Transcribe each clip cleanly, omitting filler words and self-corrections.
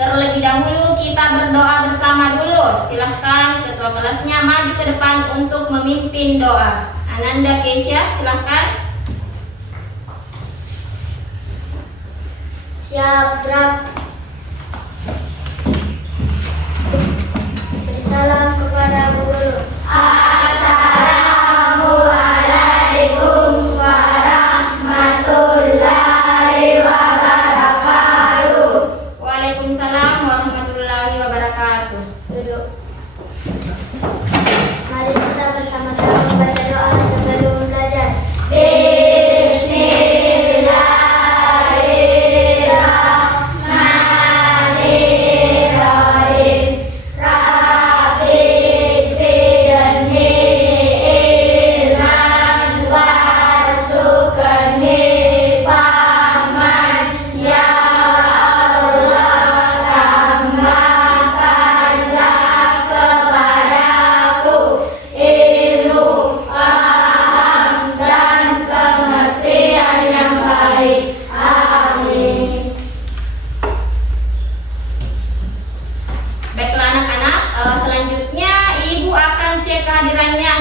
Terlebih dahulu kita berdoa bersama dulu. Silahkan ketua kelasnya maju ke depan untuk memimpin doa. Ananda Keisha, silahkan. Siap, gerak. Beri salam kepada guru. Assalamualaikum warahmatullahi wabarakatuh. Waalaikumsalam warahmatullahi wabarakatuh. Duduk. Mari kita bersama-sama membaca doa sebelum belajar.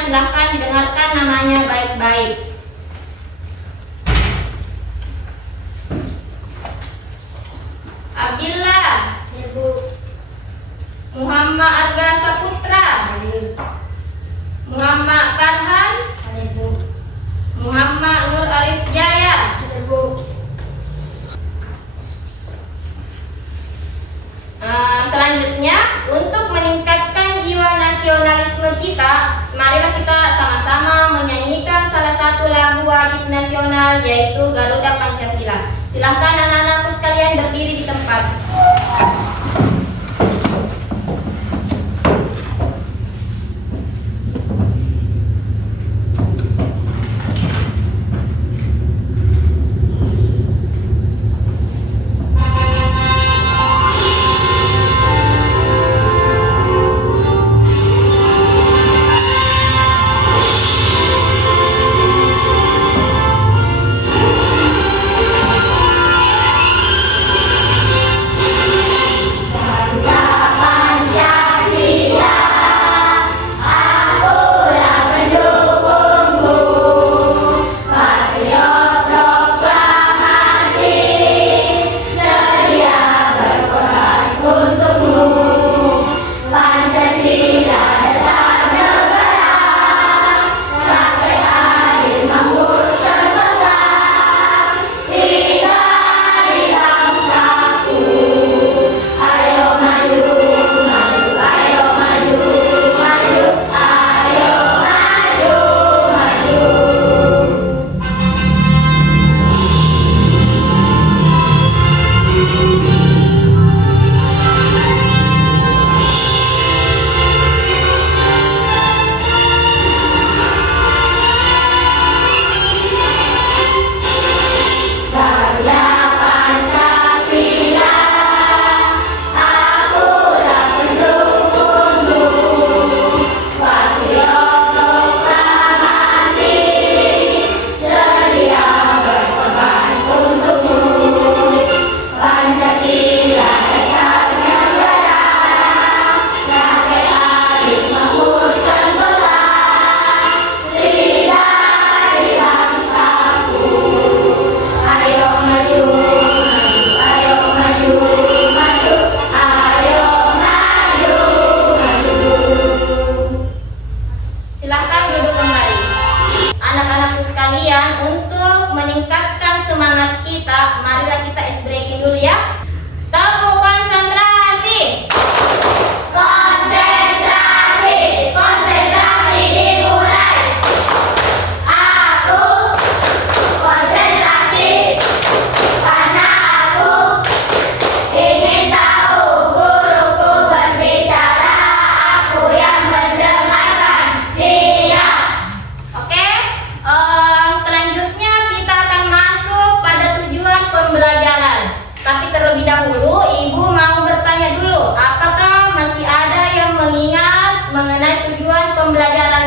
Silahkan didengarkan namanya baik-baik. Abdillah. Ibu. Muhammad Arga Saputra. Muhammad Farhan. Ibu. Muhammad Nur Arif Jaya. Ibu. Selanjutnya, untuk meningkatkan jiwa nasionalisme kita, marilah kita sama-sama menyanyikan salah satu lagu wajib nasional, yaitu Garuda Pancasila. Silahkan anak-anakku sekalian berdiri di tempat.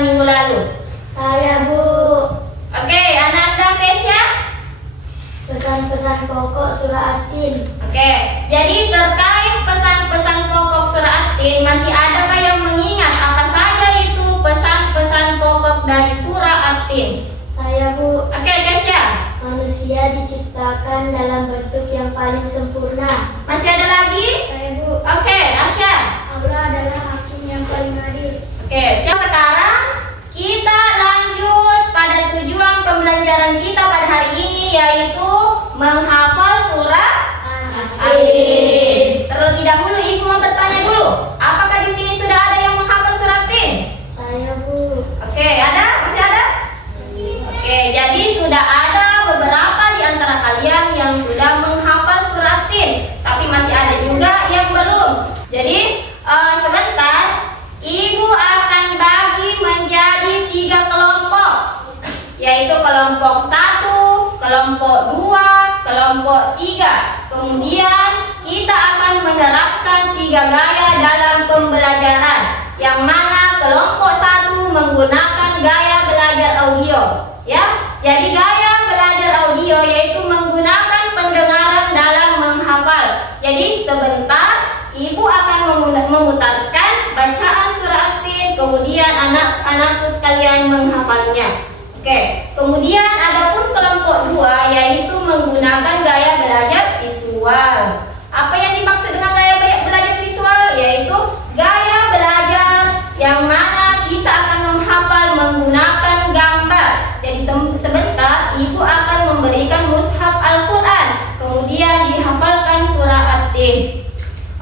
minggu lalu? Saya, Bu. Oke, Ananda Kesha? Pesan-pesan pokok surah At-Tin. Oke, jadi terkait pesan Atin, masih adakah yang mengingat apa saja itu pesan-pesan pokok dari surah Atin? Saya, Bu. Oke, Kesya. Manusia diciptakan dalam bentuk yang paling sempurna. Masih ada lagi? Saya, Bu. Oke, Asya. Allah adalah hakim yang paling adil. Oke, sekarang kita lanjut pada tujuan pembelajaran kita pada hari ini, yaitu menghafal surah Atin. Terlebih dahulu Ibu mau bertanya dulu, apakah di sini sudah ada yang menghafal surah Atin? Saya, Bu. Oke, ada? Masih ada? Oke, jadi sudah ada beberapa di antara kalian yang sudah menghafal surah Atin, tapi masih ada juga yang belum. Jadi sebentar, Ibu akan bagi menjadi 3 kelompok, yaitu kelompok 1, kelompok 2, kelompok 3. Kemudian kita akan menerapkan 3 gaya dalam pembelajaran, yang mana kelompok 1 menggunakan gaya belajar audio, ya. Jadi gaya belajar audio yaitu menggunakan pendengaran dalam menghafal. Jadi sebentar Ibu akan memutarkan bacaan surah Atin, kemudian anak-anakku sekalian menghafalnya. Oke, kemudian adapun kelompok 2 yaitu menggunakan gaya belajar visual. Apa yang dimaksud dengan gaya belajar visual? Yaitu gaya belajar yang mana kita akan menghafal menggunakan gambar. Jadi sebentar Ibu akan memberikan mushaf Al-Quran, kemudian dihafalkan surah Atin.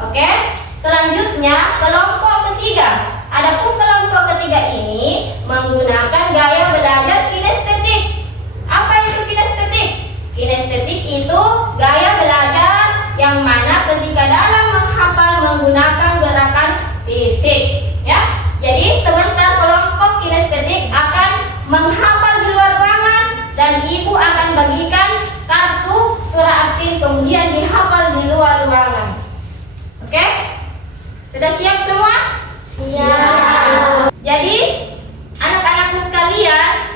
Oke, selanjutnya kelompok ketiga. Adapun kelompok ketiga ini menggunakan gaya belajar kinestetik. Apa itu kinestetik? Kinestetik itu gaya belajar yang mana ketika dalam menghafal menggunakan gerakan fisik, ya. Jadi sebentar kelompok kinestetik akan menghafal di luar ruangan dan Ibu akan bagikan kartu surah Atin kemudian dihafal di luar ruangan. Oke? Sudah siap semua? Siap. Jadi anak-anakku sekalian,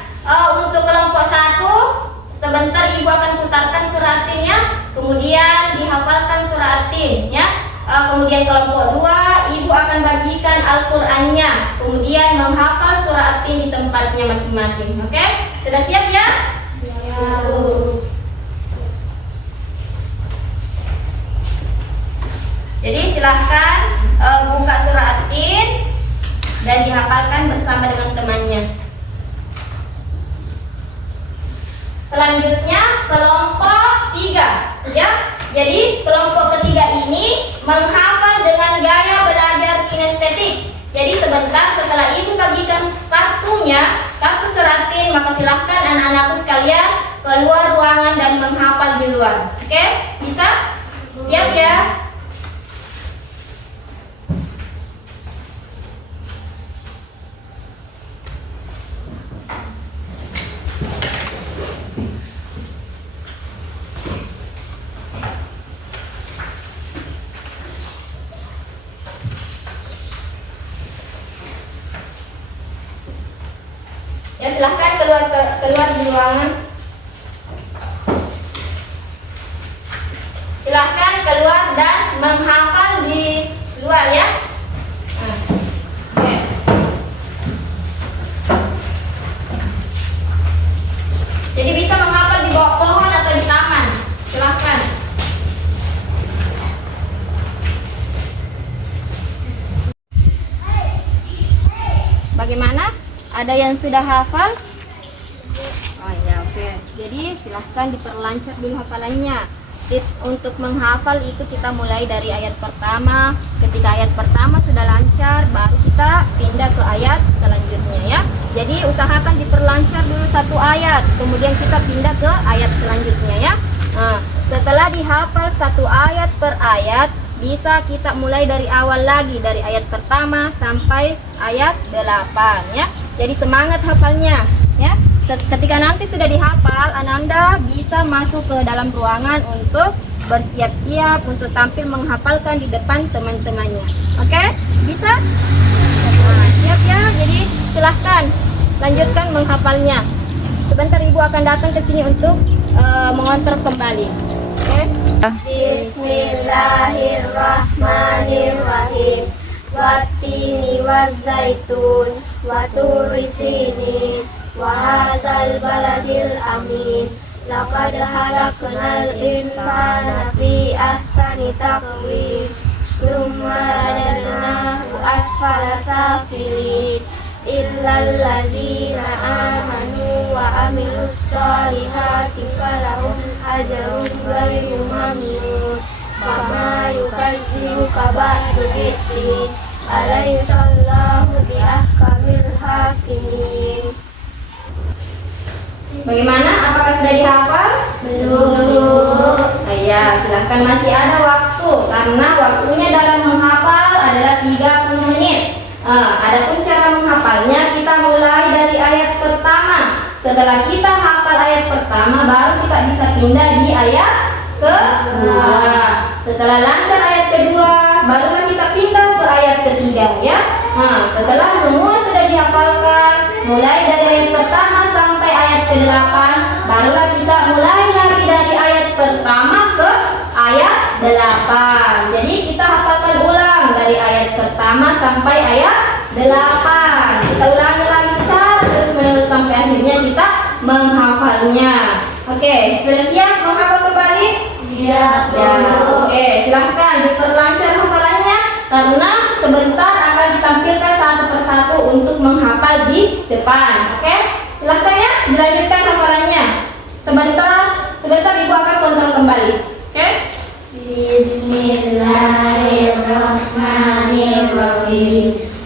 untuk kelompok 1 sebentar Ibu akan putarkan surah Atin-nya, kemudian dihafalkan surah Atin, ya. Kemudian kelompok 2 Ibu akan bagikan Al-Qur'annya, kemudian menghafal surah Atin di tempatnya masing-masing. Oke? Sudah siap ya? Siap. Jadi silahkan buka surah Atin dan dihafalkan bersama dengan temannya. Selanjutnya kelompok 3, ya. Jadi kelompok ketiga ini menghafal dengan gaya belajar kinestetik. Jadi sebentar setelah Ibu bagikan kartunya, kartu surah Atin, maka silahkan anak-anakku sekalian keluar ruangan dan menghafal di luar. Oke? Bisa? Siap ya? Ya, silahkan keluar di ruangan. Silahkan keluar dan menghafal di luar ya. Nah, oke. Jadi bisa menghafal di bawah pohon atau di taman. Silahkan. Bagaimana? Ada yang sudah hafal? Oh ya, oke. Jadi silahkan diperlancar dulu hafalannya. Tips untuk menghafal itu kita mulai dari ayat pertama. Ketika ayat pertama sudah lancar, baru kita pindah ke ayat selanjutnya ya. Jadi usahakan diperlancar dulu satu ayat, kemudian kita pindah ke ayat selanjutnya ya. Nah, setelah dihafal satu ayat per ayat, bisa kita mulai dari awal lagi, dari ayat pertama sampai ayat 8 ya. Jadi semangat hafalnya ya. Ketika nanti sudah dihafal, Ananda bisa masuk ke dalam ruangan untuk bersiap-siap untuk tampil menghafalkan di depan teman-temannya. Oke? Bisa? Nah, siap ya. Jadi silahkan lanjutkan menghafalnya. Sebentar Ibu akan datang ke sini untuk mengontrol kembali. Oke? Bismillahirrahmanirrahim. wattini wazzaitun wa turi sinin wa hadzal baladil amin. Laqad khalaqnal insana fi ahsani taqwim. Summa radadnahu asfala safilin. Illal ladzina amanu wa amilus solihati falahum ajrun ghairu mamnun. Fama yukazzibuka ba'du biddin. Alaihissallahu bi ahkamil hakimin. Bagaimana? Apakah sudah dihafal? Belum. Ya, silahkan, masih ada waktu karena waktunya dalam menghafal adalah 30 menit. Adapun cara menghafalnya, kita mulai dari ayat pertama. Setelah kita hafal ayat pertama, baru kita bisa pindah di ayat kedua. Setelah lancar ayat kedua, barulah kita pindah ke ayat ketiga, ya. Setelah semua sudah dihafalkan, mulai dari ayat pertama sampai ayat ke-8, barulah kita mulai lagi dari ayat pertama ke ayat 8. Jadi kita hafalkan ulang dari ayat pertama sampai ayat 8. Kita ulangi lagi secara terus-menerus sampai akhirnya kita menghafalnya. Oke, sudah siap menghafal kembali? Siap. Ya, oke, silahkan diperlancar hafalannya karena sebentar akan ditampilkan satu persatu untuk menghafal di depan. Oke, silahkan ya, dilanjutkan hafalannya. Sebentar Ibu akan kontrol kembali. Oke? Bismillahirrahmanirrahim.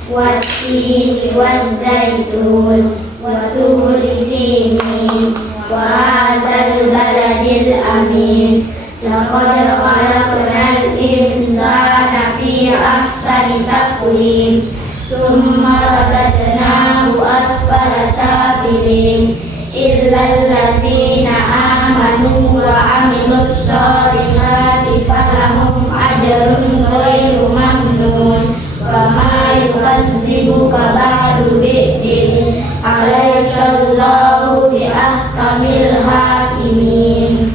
Wattini wazzaitun wa turi sinin wa hadzal baladil amin. Laqad khalaqnal insana fi ahsani taqwim. Summa radadnahu asfala safilin. Illal ladzina amanu wa amilus solihati falahum ajrun ghairu mamnun. Fama yukazzibuka ba'du biddin. Alaihissallahu bi ahkamil hakimin.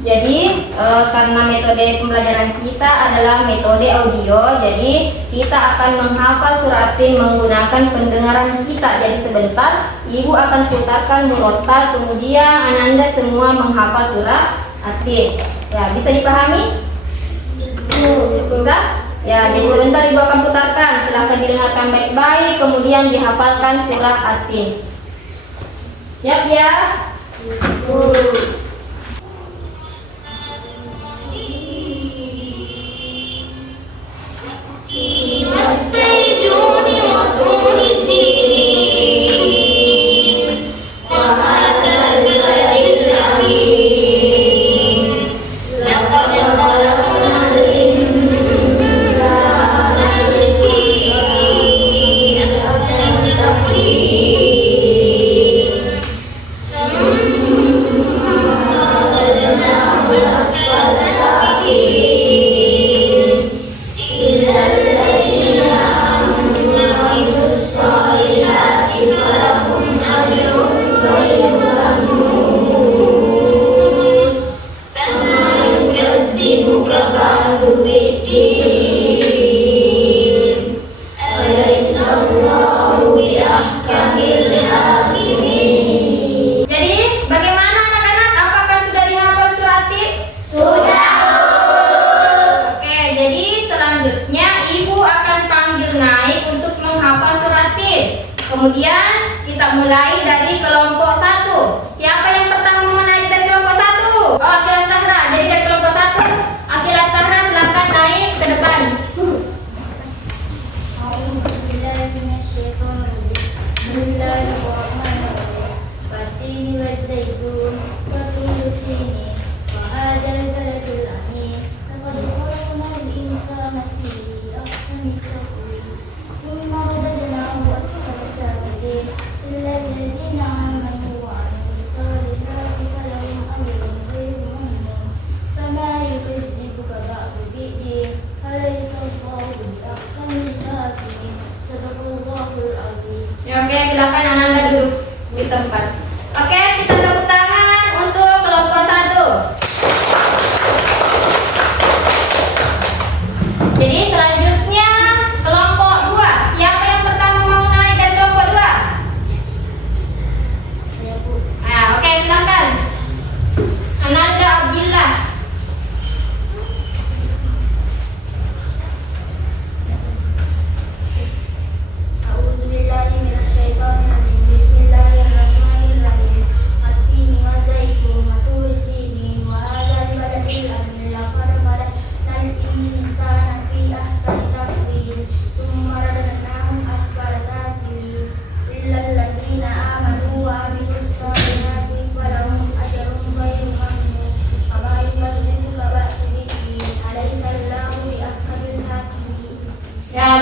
Jadi karena metode pembelajaran kita adalah metode audio, jadi kita akan menghafal surah At-Tin menggunakan pendengaran kita. Jadi sebentar Ibu akan putarkan murotal, kemudian Ananda semua menghafal surah At-Tin. Ya, bisa dipahami? Bisa? Ya, jadi sebentar Ibu akan putarkan. Silahkan didengarkan baik-baik, kemudian dihafalkan surah At-Tin. Siap ya? Kemudian kita mulai dari kelompok 1. Siapa yang pertama mau naik dari kelompok 1? Oh, Akilah Sahra. Jadi dari kelompok 1, Akilah Sahra silakan naik ke depan. Bismillahirrahmanirrahim. Wattini wazzaitun wa turi sinin wa hadzal baladil amin. Laqad khalaqnal insana fi ahsani taqwim. Summa radadnahu asfala safilin. Illal ladzina amanu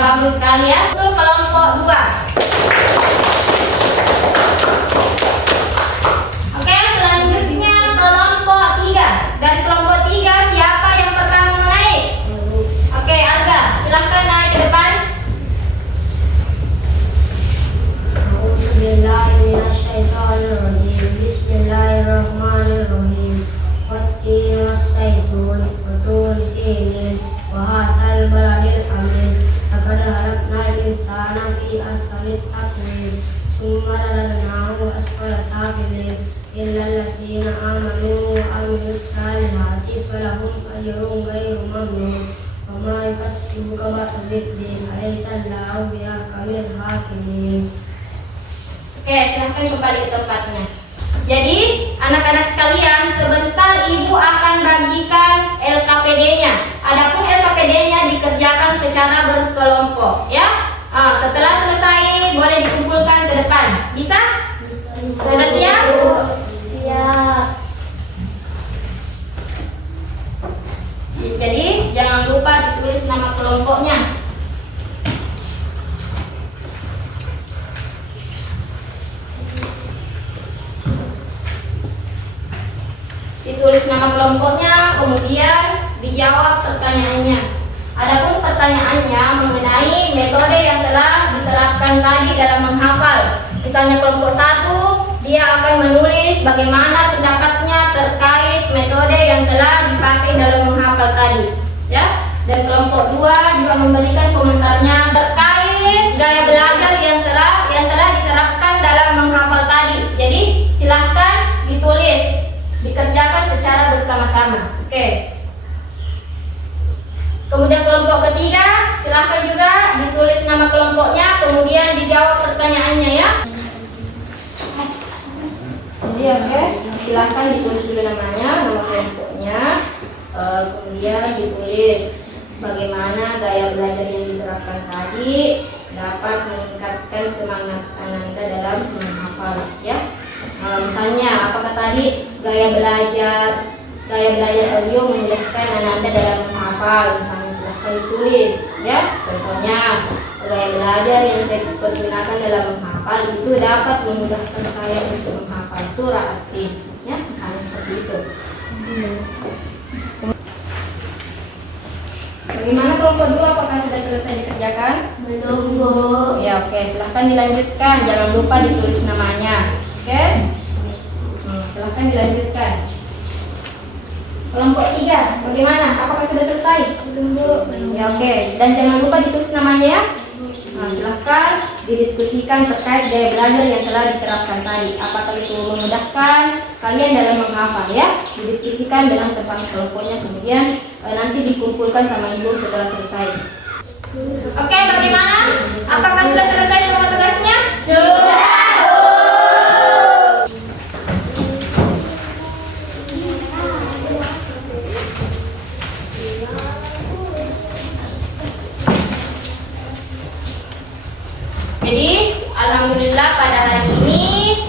bagus sekali ya. Untuk kelompok 2. Oke, selanjutnya kelompok 3. Dari kelompok 3 siapa yang pertama mau naik? Oke, Arga, silahkan naik ke depan. Bismillahirrahmanirrahim. Wattin wassaitun wa turi sinin wa hasal baladil amin. Laqad khalaqnal insana fi ahsani taqwim. Summa radadnahu asfala safilin. Illa alladziina aamanu wa 'amilus salihati falahum ajrun ghairu mamnun. Wa ma yakasibuka ba'da dzikrin alaysa Allahu biahkamil hakimin. Oke, silahkan kembali ke tempatnya. Jadi, anak-anak sekalian, sebentar Ibu akan bagikan LKPD-nya. Adapun LKPD-nya dikerjakan secara berkelompok, ya. Setelah selesai, boleh dikumpulkan ke depan. Bisa? Sudah siap? Siap. Jadi, jangan lupa ditulis nama kelompoknya. Ditulis nama kelompoknya, kemudian dijawab pertanyaannya. Adapun pertanyaannya mengenai metode yang telah diterapkan tadi dalam menghafal. Misalnya kelompok 1, dia akan menulis bagaimana pendapatnya terkait metode yang telah dipakai dalam menghafal tadi, ya. Dan kelompok 2 juga memberikan komentarnya terkait gaya belajar yang telah diterapkan dalam menghafal tadi. Jadi silahkan ditulis, dikerjakan secara bersama-sama. Oke. Kemudian kelompok ketiga, silahkan juga ditulis nama kelompoknya, kemudian dijawab pertanyaannya ya. Jadi oke, silahkan ditulis dulu namanya, nama kelompoknya, kemudian ditulis bagaimana gaya belajar yang diterapkan tadi dapat meningkatkan semangat Ananda dalam menghafal ya. Misalnya apakah tadi gaya belajar audio memudahkan Ananda dalam menghafal, misalnya silahkan ditulis ya. Contohnya gaya belajar yang saya pergunakan dalam menghafal itu dapat memudahkan saya untuk menghafal surah At-Tin ya, misalnya seperti itu. Bagaimana kelompok 2, apakah sudah selesai dikerjakan? Belum, Bu. Ya oke, silahkan dilanjutkan, jangan lupa ditulis namanya. Oke, silahkan dilanjutkan. Kelompok 3, bagaimana? Apakah sudah selesai? Belum, Bu. Ya oke, dan jangan lupa ditulis namanya ya. Silahkan didiskusikan terkait gaya belajar yang telah diterapkan tadi. Apakah itu memudahkan kalian dalam menghafal ya? Didiskusikan dengan teman kelompoknya, kemudian nanti dikumpulkan sama ibu setelah selesai. Oke, bagaimana? Apakah sudah selesai semua tugasnya? Sudah. Jadi, alhamdulillah pada hari ini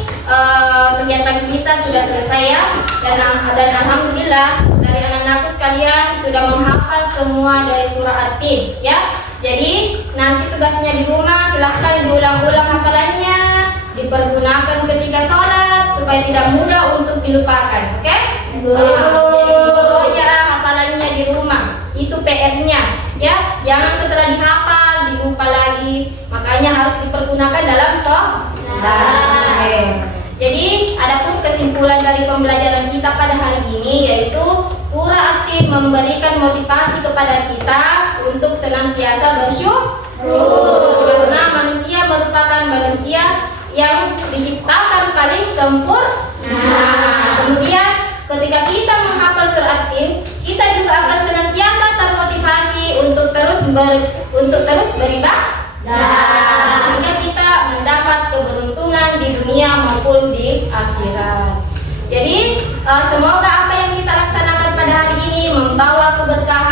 kegiatan kita sudah selesai ya, dan alhamdulillah dari anak-anakku sekalian sudah menghafal semua dari surah At-Tin ya. Jadi nanti tugasnya di rumah silahkan diulang-ulang hafalannya, dipergunakan ketika sholat supaya tidak mudah untuk dilupakan, oke? Jadi pokoknya hafalannya di rumah, itu PR-nya ya. Jangan setelah dihafal dilupa lagi, makanya harus dipergunakan dalam sholat. Jadi adapun kesimpulan dari pembelajaran kita pada hari ini yaitu surah At-Tin memberikan motivasi kepada kita untuk senantiasa bersyukur, karena manusia merupakan manusia yang diciptakan paling sempurna. Kemudian ketika kita menghafal surah At-Tin, kita juga akan senantiasa termotivasi untuk terus beribadah. Sehingga kita mendapat keberuntungan di dunia maupun di akhirat. Jadi semoga apa yang kita laksanakan pada hari ini membawa keberkahan